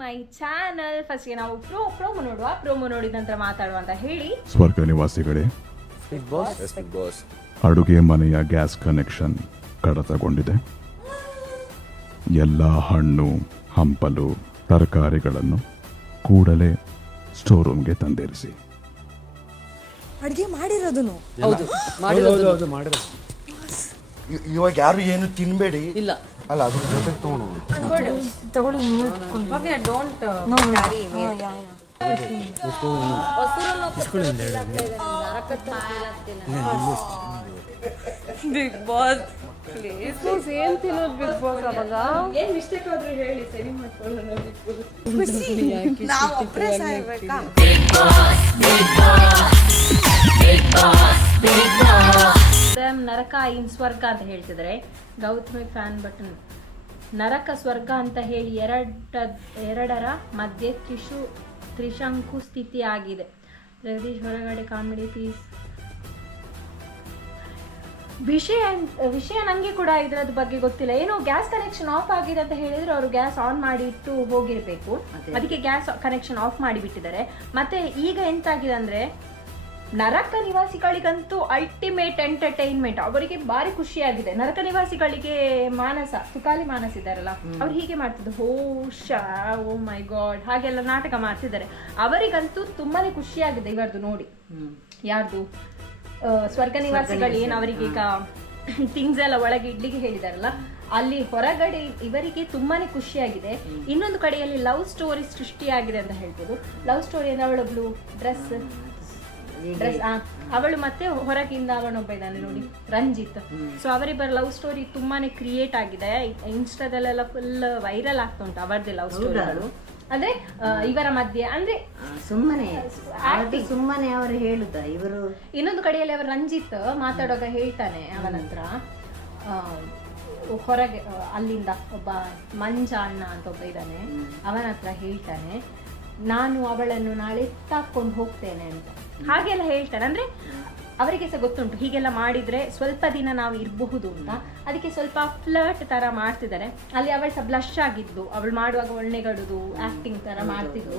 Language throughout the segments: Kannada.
ಮೈ ಚಾನಲ್ ಫಸ್ಟ್ಗೆ ನಾವು ಪ್ರೋ ಪ್ರೋಮೋ ನೋಡುವ. ಪ್ರೋಮೋ ನೋಡಿದ ನಂತರ ಮಾತಾಡುವ ಅಂತ ಹೇಳಿ. ಸ್ವರ್ಗ ನಿವಾಸಿಗಳೇ ಬಿಗ್ ಬಾಸ್ ಎಸ್ ಬಿಗ್ ಬಾಸ್ ಅಡುಗೆ ಮನೆಯ ಗ್ಯಾಸ್ ಕನೆಕ್ಷನ್ ಕಡತಗೊಂಡಿದೆ. ಎಲ್ಲ ಹಣ್ಣು ಹಂಪಲು ತರಕಾರಿಗಳನ್ನು ಕೂಡಲೇ ಸ್ಟೋರ್ ರೂಮ್ಗೆ ತಂದಿರಿಸಿ. ಅಡುಗೆ ಮಾಡಿರೋದನು ಹೌದು ಮಾಡಿರೋದು. ಇವಾಗ ಯಾರು ಏನು ತಿನ್ಬೇಡಿ? ಇಲ್ಲ. ಅಲ್ಲ ಅದ್ರ ಜೊತೆ ತಗೊಂಡು ತಗೊಳ್ಳಿ ಬಿಗ್ ಬಾಸ್ ಪ್ಲೀಸ್ ಏನ್ ತಿನ್ನೋದು ಬಿಗ್ ಬಾಸ್ ಅವಾಗ? ಏನ್ ಮಿಸ್ಟೇಕ್ ಆದ್ರೂ ಹೇಳಿ ಸರಿ ಮಾಡ್ಕೊಳ್ಳೋಣ ಬಿಗ್ ಒಬ್ಬರೇ ಸಾಯ್ಬೇಕಾ ನರಕ ಇನ್ ಸ್ವರ್ಗ ಅಂತ ಹೇಳ್ತಿದ್ರೆ. Gautami fan button. ನರಕ ಸ್ವರ್ಗ ಅಂತ ಹೇಳಿ ಎರಡ ಎರಡರ ಮಧ್ಯೆ ತ್ರಿಶು ತ್ರಿಶಂಕು ಸ್ಥಿತಿ ಆಗಿದೆ. ಜಗದೀಶ್ ಹೊರಗಡೆ ಕಾಮಿಡಿ ಪೀಸ್ ವಿಷಯ ವಿಷಯ ನನಗೆ ಕೂಡ ಇದರದ ಬಗ್ಗೆ ಗೊತ್ತಿಲ್ಲ. ಏನೋ ಗ್ಯಾಸ್ ಕನೆಕ್ಷನ್ ಆಫ್ ಆಗಿದೆ ಅಂತ ಹೇಳಿದ್ರೆ ಅವರು ಗ್ಯಾಸ್ ಆನ್ ಮಾಡಿ ಇಟ್ಟು ಹೋಗಿರ್ಬೇಕು ಅದಕ್ಕೆ ಗ್ಯಾಸ್ ಕನೆಕ್ಷನ್ ಆಫ್ ಮಾಡಿ ಬಿಟ್ಟಿದ್ದಾರೆ ಮತ್ತೆ ಈಗ ಎಂತಾಗಿದೆ ಅಂದ್ರೆ ನರಕ ನಿವಾಸಿಗಳಿಗಂತೂ ಅಲ್ಟಿಮೇಟ್ ಎಂಟರ್ಟೈನ್ಮೆಂಟ್ ಅವರಿಗೆ ಬಾರಿ ಖುಷಿಯಾಗಿದೆ. ನರಕ ನಿವಾಸಿಗಳಿಗೆ ಮಾನಸ ತುಕಾಲಿ ಮಾನಸ ಇದ್ದಾರಲ್ಲ ಅವ್ರು ಹೀಗೆ ಮಾಡ್ತಿದ್ರು ಹೋಶ ಓ ಮೈ ಗಾಡ್ ಹಾಗೆಲ್ಲ ನಾಟಕ ಮಾಡ್ತಿದ್ದಾರೆ. ಅವರಿಗಂತೂ ತುಂಬಾನೇ ಖುಷಿಯಾಗಿದೆ ಇವರದು ನೋಡಿ. ಯಾರ್ದು? ಸ್ವರ್ಗ ನಿವಾಸಿಗಳು ಏನು ಅವರಿಗೆ ಈಗ ಥಿಂಗ್ಸ್ ಎಲ್ಲ ಒಳಗೆ ಇಡ್ಲಿಕ್ಕೆ ಹೇಳಿದಾರಲ್ಲ ಅಲ್ಲಿ ಹೊರಗಡೆ ಇವರಿಗೆ ತುಂಬಾನೇ ಖುಷಿಯಾಗಿದೆ. ಇನ್ನೊಂದು ಕಡೆಯಲ್ಲಿ ಲವ್ ಸ್ಟೋರಿ ಸೃಷ್ಟಿಯಾಗಿದೆ ಅಂತ ಹೇಳ್ಬೋದು. ಲವ್ ಸ್ಟೋರಿ ಅಂದ್ರೆ ಬ್ಲೂ ಡ್ರೆಸ್ ಡ್ರೆಸ್ ಅವಳು ಮತ್ತೆ ಹೊರಗಿಂದ ಅವನೊಬ್ಬ ಇದ್ದಾನೆ ನೋಡಿ ರಂಜಿತ್. ಸೊ ಅವರಿಬ್ಬರ ಲವ್ ಸ್ಟೋರಿ ತುಂಬಾನೇ ಕ್ರಿಯೇಟ್ ಆಗಿದೆ. ಇನ್ಸ್ಟಾದಲ್ಲೆಲ್ಲ ಫುಲ್ ವೈರಲ್ ಆಗ್ತಾ ಉಂಟು ಅವರದೇ ಲವ್ ಸ್ಟೋರಿಗಳು ಅಂದ್ರೆ ಆ, ಇವರ ಮಧ್ಯೆ ಅಂದ್ರೆ ಸುಮ್ಮನೆ. ಸುಮ್ಮನೆ ಅವರು ಹೇಳುದ ಇವರು ಇನ್ನೊಂದು ಕಡೆಯಲ್ಲಿ ಅವರು ರಂಜಿತ್ ಮಾತಾಡುವಾಗ ಹೇಳ್ತಾನೆ ಅವನ ಹತ್ರ ಆ, ಹೊರಗೆ ಅಲ್ಲಿಂದ ಒಬ್ಬ ಮಂಜ ಅಣ್ಣ ಅಂತ ಒಬ್ಬ ಇದ್ದಾನೆ ಅವನ ಹತ್ರ ಹೇಳ್ತಾನೆ ನಾನು ಅವಳನ್ನು ನಾಳೆ ತಾಕೊಂಡು ಹೋಗ್ತೇನೆ ಅಂತ. ಹಾಗೆಲ್ಲ ಹೇಳ್ತಾರೆ. ಅಂದ್ರೆ ಅವರಿಗೆ ಸಹ ಗೊತ್ತುಂಟು ಹೀಗೆಲ್ಲ ಮಾಡಿದ್ರೆ ಸ್ವಲ್ಪ ದಿನ ನಾವು ಇರಬಹುದು ಅಂತ. ಅದಕ್ಕೆ ಸ್ವಲ್ಪ ಫ್ಲರ್ಟ್ ತರ ಮಾಡ್ತಿದ್ದಾರೆ. ಅಲ್ಲಿ ಅವಳು ಸಹ ಬ್ಲಶ್ ಆಗಿದ್ದು ಅವಳು ಮಾಡುವಾಗ ಒಳ್ಳೆಗಡುದು ಆಕ್ಟಿಂಗ್ ತರ ಮಾಡ್ತಿದ್ರು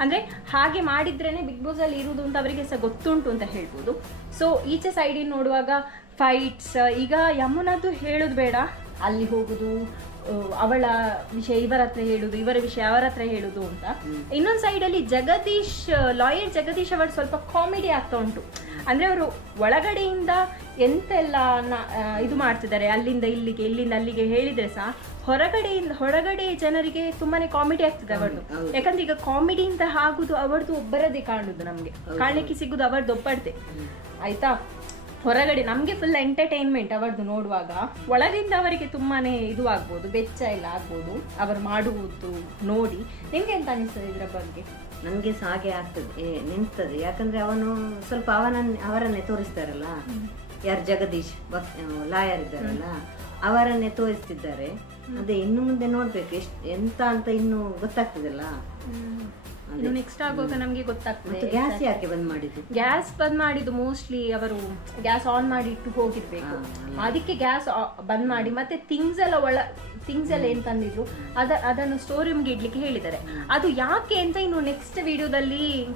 ಅಂದ್ರೆ ಹಾಗೆ ಮಾಡಿದ್ರೇನೆ ಬಿಗ್ ಬಾಸ್ ಅಲ್ಲಿ ಇರುವುದು ಅಂತ ಅವರಿಗೆ ಸಹ ಗೊತ್ತುಂಟು ಅಂತ ಹೇಳ್ಬೋದು. ಸೊ ಈಚೆ ಸೈಡಿನ ನೋಡುವಾಗ ಫೈಟ್ಸ್ ಈಗ ಯಮುನದ್ದು ಹೇಳೋದು ಬೇಡ. ಅಲ್ಲಿ ಹೋಗುದು ಅವಳ ವಿಷಯ ಇವರ ಹತ್ರ ಹೇಳುದು ಇವರ ವಿಷಯ ಅವರ ಹತ್ರ ಹೇಳುದು ಅಂತ. ಇನ್ನೊಂದು ಅಲ್ಲಿ ಜಗದೀಶ್ ಲಾಯರ್ ಜಗದೀಶ್ ಅವರ್ ಸ್ವಲ್ಪ ಕಾಮಿಡಿ ಆಗ್ತಾ ಉಂಟು. ಅಂದ್ರೆ ಅವರು ಒಳಗಡೆಯಿಂದ ಎಂತೆಲ್ಲ ಇದು ಮಾಡ್ತಿದ್ದಾರೆ ಅಲ್ಲಿಂದ ಇಲ್ಲಿಗೆ ಇಲ್ಲಿಂದ ಅಲ್ಲಿಗೆ ಹೇಳಿದ್ರೆ ಸಹ ಹೊರಗಡೆಯಿಂದ ಹೊರಗಡೆ ಜನರಿಗೆ ತುಂಬಾನೇ ಕಾಮಿಡಿ ಆಗ್ತದೆ ಅವರದು ಯಾಕಂದ್ರೆ ಈಗ ಕಾಮಿಡಿಯಿಂದ ಆಗುದು ಅವರದು ಒಬ್ಬರದೇ ಕಾಣುದು ನಮ್ಗೆ. ಕಾಣಲಿಕ್ಕೆ ಸಿಗುದು ಅವರದ್ದು ಒಬ್ಬರದೇ ಆಯ್ತಾ? ಹೊರಗಡೆ ನಮಗೆ ಫುಲ್ ಎಂಟರ್ಟೈನ್ಮೆಂಟ್ ಅವರದ್ದು ನೋಡುವಾಗ ಒಳಗಿಂದ ಅವರಿಗೆ ತುಂಬಾನೇ ಇದು ಆಗ್ಬೋದು ಬೆಚ್ಚ ಎಲ್ಲ ಆಗ್ಬೋದು ಅವರು ಮಾಡುವುದು ನೋಡಿ. ನಿಮ್ಗೆ ಎಂತ ಅನಿಸ್ತದೆ ಇದರ ಬಗ್ಗೆ? ನನ್ಗೆ ಸಹ ಹಾಗೆ ಆಗ್ತದೆ ನಿಂತದೆ. ಯಾಕಂದ್ರೆ ಅವನು ಸ್ವಲ್ಪ ಅವನನ್ನ ಅವರನ್ನೇ ತೋರಿಸ್ತಾರಲ್ಲ. ಯಾರು ಜಗದೀಶ್ ಲಾಯರ್ ಇದ್ದಾರಲ್ಲ ಅವರನ್ನೇ ತೋರಿಸ್ತಿದ್ದಾರೆ. ಅದೇ ಇನ್ನು ಮುಂದೆ ನೋಡ್ಬೇಕು ಎಷ್ಟು ಎಂತ ಅಂತ ಇನ್ನು ಗೊತ್ತಾಗ್ತದಲ್ಲ. ಇನ್ನು ನೆಕ್ಸ್ಟ್ ಆಗುವಾಗ ನಮಗೆ ಗೊತ್ತಾಗ್ತದೆ. ಗ್ಯಾಸ್ ಯಾಕೆ ಬಂದ್ ಮಾಡಿದ್ದು? ಗ್ಯಾಸ್ ಬಂದ್ ಮಾಡಿದ್ದು ಮೋಸ್ಟ್ಲಿ ಅವರು ಗ್ಯಾಸ್ ಆನ್ ಮಾಡಿ ಇಟ್ಟು ಹೋಗಿರ್ಬೇಕು. ಅದಕ್ಕೆ ಗ್ಯಾಸ್ ಬಂದ್ ಮಾಡಿ ಮತ್ತೆ ಥಿಂಗ್ಸ್ ಎಲ್ಲ ಒಳ ಥಿಂಗ್ಸ್ ಎಲ್ಲ ಏನ್ ತಂದಿದ್ರು? ಅದ ಅದನ್ನು ಸ್ಟೋರ್ ರೂಮ್ಗೆ ಇಡ್ಲಿಕ್ಕೆ ಹೇಳಿದ್ದಾರೆ. ಅದು ಯಾಕೆ ಅಂತ ಇನ್ನು ನೆಕ್ಸ್ಟ್ ವಿಡಿಯೋದಲ್ಲಿ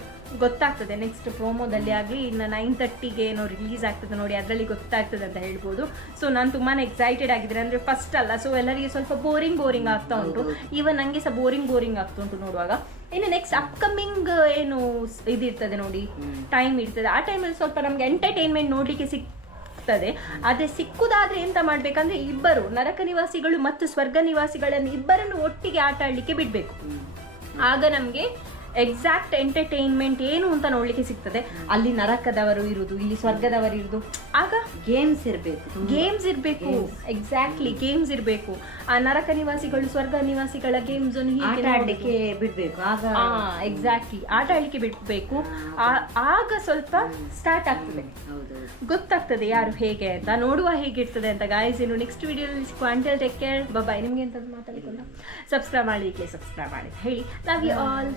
ಗೊತ್ತಾಗ್ತದೆ. ನೆಕ್ಸ್ಟ್ ಪ್ರೋಮೋದಲ್ಲಿ ಆಗಲಿ ಇನ್ನು ನೈನ್ ತರ್ಟಿಗೆ ಏನೋ ರಿಲೀಸ್ ಆಗ್ತದೆ ನೋಡಿ ಅದರಲ್ಲಿ ಗೊತ್ತಾಗ್ತದೆ ಅಂತ ಹೇಳ್ಬೋದು. ಸೊ ನಾನು ತುಂಬಾನೇ ಎಕ್ಸೈಟೆಡ್ ಆಗಿದ್ರೆ ಅಂದ್ರೆ ಫಸ್ಟ್ ಅಲ್ಲ ಸೊ ಎಲ್ಲರಿಗೆ ಸ್ವಲ್ಪ ಬೋರಿಂಗ್ ಬೋರಿಂಗ್ ಆಗ್ತಾ ಉಂಟು. ಈವನ್ ನಂಗೆ ಸಹ ಬೋರಿಂಗ್ ಬೋರಿಂಗ್ ಆಗ್ತಾ ಉಂಟು ನೋಡುವಾಗ. ಇನ್ನು ನೆಕ್ಸ್ಟ್ ಅಪ್ಕಮಿಂಗ್ ಏನು ಇದಿರ್ತದೆ ನೋಡಿ ಟೈಮ್ ಇರ್ತದೆ. ಆ ಟೈಮಲ್ಲಿ ಸ್ವಲ್ಪ ನಮಗೆ ಎಂಟರ್ಟೈನ್ಮೆಂಟ್ ನೋಡಲಿಕ್ಕೆ ಸಿಗ್ತದೆ. ಆದ್ರೆ ಸಿಕ್ಕುದಾದ್ರೆ ಎಂತ ಮಾಡ್ಬೇಕಂದ್ರೆ ಇಬ್ಬರು ನರಕ ನಿವಾಸಿಗಳು ಮತ್ತು ಸ್ವರ್ಗ ನಿವಾಸಿಗಳನ್ನು ಇಬ್ಬರನ್ನು ಒಟ್ಟಿಗೆ ಆಟ ಆಡ್ಲಿಕ್ಕೆ ಬಿಡ್ಬೇಕು ಆಗ ನಮ್ಗೆ ಎಕ್ಸಾಕ್ಟ್ ಎಂಟರ್ಟೈನ್ಮೆಂಟ್ ಏನು ಅಂತ ನೋಡ್ಲಿಕ್ಕೆ ಸಿಗ್ತದೆ. ಅಲ್ಲಿ ನರಕದವರು ಇರುದು ಇಲ್ಲಿ ಸ್ವರ್ಗದವರು ಇರುವುದು ಆಗ ಗೇಮ್ಸ್ ಇರಬೇಕು. ಗೇಮ್ಸ್ ಇರಬೇಕು. ಎಕ್ಸಾಕ್ಟ್ಲಿ ಗೇಮ್ಸ್ ಇರಬೇಕು. ಆ ನರಕ ನಿವಾಸಿಗಳು ಸ್ವರ್ಗ ನಿವಾಸಿಗಳ ಗೇಮ್ಸ್ ಅನ್ನು ಆಟ ಆಡ್ಲಿಕ್ಕೆ ಬಿಡ್ಬೇಕು. ಆಗ ಎಕ್ಸಾಕ್ಟ್ಲಿ ಆಟ ಆಡ್ಲಿಕ್ಕೆ ಬಿಡ್ಬೇಕು. ಆಗ ಸ್ವಲ್ಪ ಸ್ಟಾರ್ಟ್ ಆಗ್ತದೆ. ಗೊತ್ತಾಗ್ತದೆ ಯಾರು ಹೇಗೆ ಅಂತ. ನೋಡುವ ಹೇಗಿರ್ತದೆ ಅಂತ. ಗಾಯಸ್ ಇನ್ನು ನೆಕ್ಸ್ಟ್ ವಿಡಿಯೋದಲ್ಲಿ ಕ್ವಾಂಟಲ್ ಟೇಕ್ ಕೇರ್ ಬಾಯ್ ನಿಮ್ಗೆ ಎಂತದ್ದು ಮಾತಾಡಿಕೊಂಡು ಸಬ್ಸ್ಕ್ರೈಬ್ ಮಾಡಲಿಕ್ಕೆ ಸಬ್ಸ್ಕ್ರೈಬ್ ಮಾಡಿ ಹೇಳಿ. Love you all